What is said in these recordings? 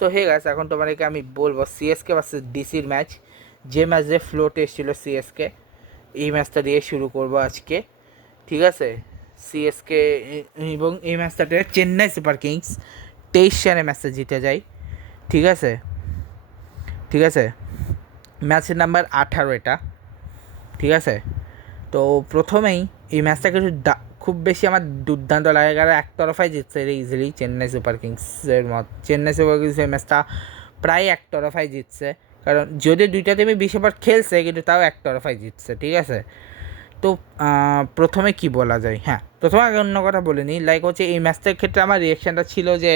So hey guys, এখন তোমাদেরকে আমি বলবো সিএসকে ভার্সেস ডিসির ম্যাচ, যে ম্যাচে ফ্লোটে এসেছিল সিএসকে। এই ম্যাচটা দিয়ে শুরু করবো আজকে, ঠিক আছে। সিএসকে এবং এই ম্যাচটাতে চেন্নাই সুপার কিংস 23 রানে ম্যাচটা জিতে যায়, ঠিক আছে। ঠিক আছে, ম্যাচের নাম্বার 18 এটা, ঠিক আছে। তো প্রথমেই এই ম্যাচটা কিছু খুব বেশি আমার দুর্দান্ত লাগে, কারণ একতরফাই জিতছে ইজিলি চেন্নাই সুপার কিংসের চেন্নাই সুপার কিংস এই ম্যাচটা প্রায় একতরফাই জিতছে, কারণ যদি দুইটা টিমই 20 ওভার খেলছে কিন্তু তাও একতরফাই জিতছে, ঠিক আছে। তো প্রথমে কি বলা যায়, হ্যাঁ প্রথমে আগে অন্য কথা বলে নিই। লাইক হচ্ছে এই ম্যাচটার ক্ষেত্রে আমার রিয়াকশানটা ছিল যে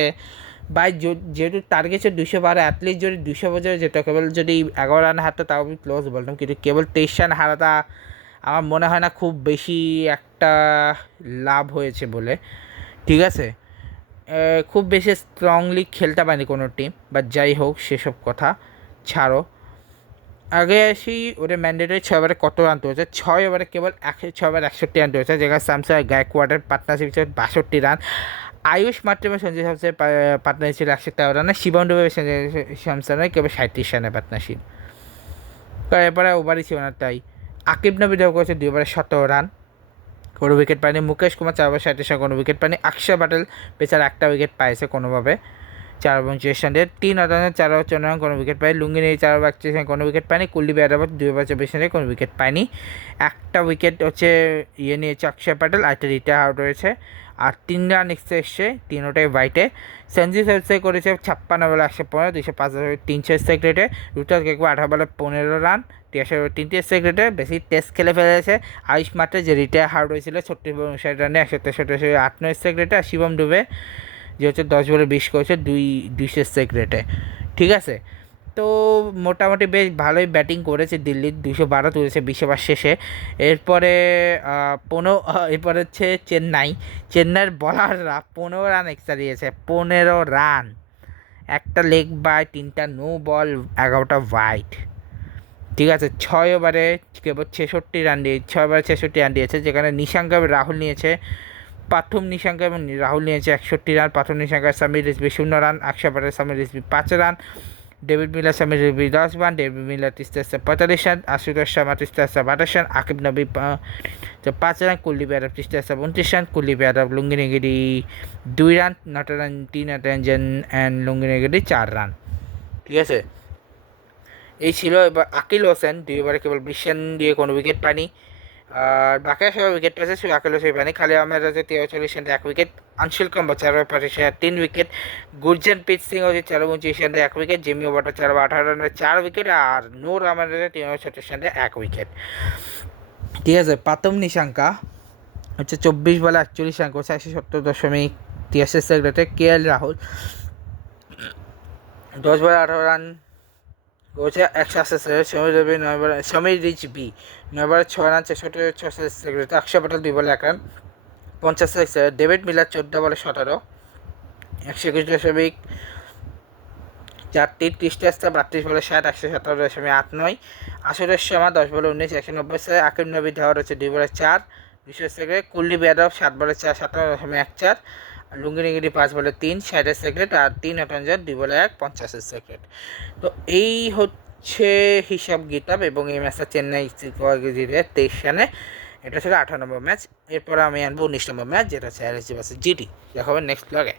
ভাই যেহেতু টার্গেট 212, অ্যাটলিস্ট যদি 200 বছর যেত, কেবল যদি 11 রান হারতো তাও আমি ক্লোজ বলতাম, কিন্তু কেবল 23 রান হারাটা আমার মনে হয় না খুব বেশি একটা লাভ হয়েছে বলে, ঠিক আছে। খুব বেশি স্ট্রংলি খেলতে পারেনি কোনো টিম, বা যাই হোক সেসব কথা ছাড়ো। আগে আসি ওদের ম্যান্ডেটরি 6 ওভারে কত রান তুলেছে। 6 ওভারে কেবল 6 ওভার 61 রান তুলেছে, যেখানে স্যামসাং গায়কোয়াড়ের পার্টনারশিপ ছিল 62 রান। আয়ুষ মাত্রমে সঞ্জু স্যামসনের পার্টনারশিপ ছিল 113 রানে। শিবম ডুবে স্যামসনের কেবল 37 রানের পার্টনারশিপ। এরপরে ওভারই ছিল না, তাই আকিব নবী দেওয়া করেছে 2 ওভারে 17 রান, কোনো উইকেট পায়নি। মুকেশ কুমার 4 ওভার 37 রান, কোনো উইকেট পায়নি। অক্ষর প্যাটেল বেচারা একটা উইকেট পাইছে কোনোভাবে, 4 ওভার 29 রানে। 3 রানে 4 ওভার 54 রান, কোনো উইকেট পায়নি। লুঙ্গিনি 4 ওভার 31 রানে, কোনো উইকেট পায়নি। কুলদীপ যাদব 2 ওভার 24 রানে, কোনো উইকেট পায়নি। একটা উইকেট হচ্ছে নিয়েছে অক্ষর প্যাটেল, আরেকটা রিটায়ার আউট হয়েছে। আর 3 রান এক্সট্রা এসছে, 3টাই হোয়াইটে। সঞ্জু স্যামসন করেছে 56 বলে 115, 205 300 স্ট্রাইক রেটে। ঋতুরাজ গায়কোয়াড় 18 বলে 15 রান, 3 স্ট্রাইক রেটে, বেশি টেস্ট খেলে ফেলেছে। আয়ুষ মাত্রে যে রিটায়ার আউট হয়েছিল 36 রানে 163 8 স্ট্রাইক রেটে। আর শিবম ডুবে যে হচ্ছে 10 বলে 20 করেছে 200 স্ট্রাইক রেটে, ঠিক আছে। তো মোটামুটি বেশ ভালোই ব্যাটিং করেছে দিল্লি, 212 তুলেছে 20 ওভার শেষে। এরপরে এরপরে হচ্ছে চেন্নাইয়ের বলাররা 15 রান এক্সট্রা দিয়েছে, 15 রান। একটা লেগ বাই, 3টা নো বল, 11টা ওয়াইড, ঠিক আছে। 6 ওভারে কেবল 66 রান দিয়ে 6 ওভারে 66 রান দিয়েছে, যেখানে নিশাঙ্ক রাহুল নিয়েছে, নিশাঙ্ক এবং রাহুল নিয়েছে 61 রান। নিশাঙ্ক সামির রিজভি 0 রান, 100 ওভারে Sameer Rizvi 5 run. David Miller Sameer Rizvi 10 run, David Miller 45 run, Ashutosh Sharma 28 run, Aqib Nabi 5 run, Kuldeep Yadav 29 run, Kuldeep Yadav Lungi Ngidi 2 run, Natarajan and Lungi Ngidi 4 run, ঠিক আছে। এই ছিল। এবার আকিল হোসেন 2 ওভারে কেবল 20 রান দিয়ে কোনো উইকেট পায়নি, আর বাকিরা সবাই উইকেট পেয়েছে, শুধু আকিল হোসেন পায়নি। খালি আহমেদ আছে 43 রানে 1 উইকেট, আনশিল কম্বা 4 ওভার 25 রানে 3 উইকেট, গুরজনপ্রীত সিং হচ্ছে 4 ওভার 29 রানে 1 উইকেট, জিমি ওভারটা 4 ওভার 18 রানে 4 উইকেট, আর নূর আহমেদ 3 ওভার 36 রানে 1 উইকেট, ঠিক আছে। প্রাথম নিশাঙ্কা হচ্ছে 24 বলে 41 রান করছে, 170.83 স্ট্রাইক রেটে। কে এল রাহুল 10 বলে 18 রান করেছে, 180 সমীর রিজভি 9 বলে 6 রান, 66 স্ট্রাইক রেটে। অক্ষর প্যাটেল 2 বলে 1 রান, 50 স্ট্রাইক রেটে। ডেভিড মিলার 14 বলে 17, 121.4, ক্রিস্টাসটা 32 বলে 60, 117.89। আশুতোষ শর্মা 10 বলে 19, 190। আকিব নবী ধাওয়ার হচ্ছে 2 বলে 4, 200 সেকেন্ড। কুলদীপ যাদব 7 বলে 4, 57.14। লুঙ্গিনিগিরি 5 বলে 3, 60 সেকেন্ড। আর 3 নটরঞ্জন 2 বলে 1, 50 সেকেন্ড। তো এই হচ্ছে হিসাব কিতাব, এবং এই ম্যাচটা চেন্নাই জিতে 23 রানে। এটা ছিল 18 নম্বর ম্যাচ। এরপর আমি আনবো 19 নম্বর ম্যাচ, যেটা হচ্ছে LSG ভার্সেস GT। দেখা হবে নেক্সট ব্লগে।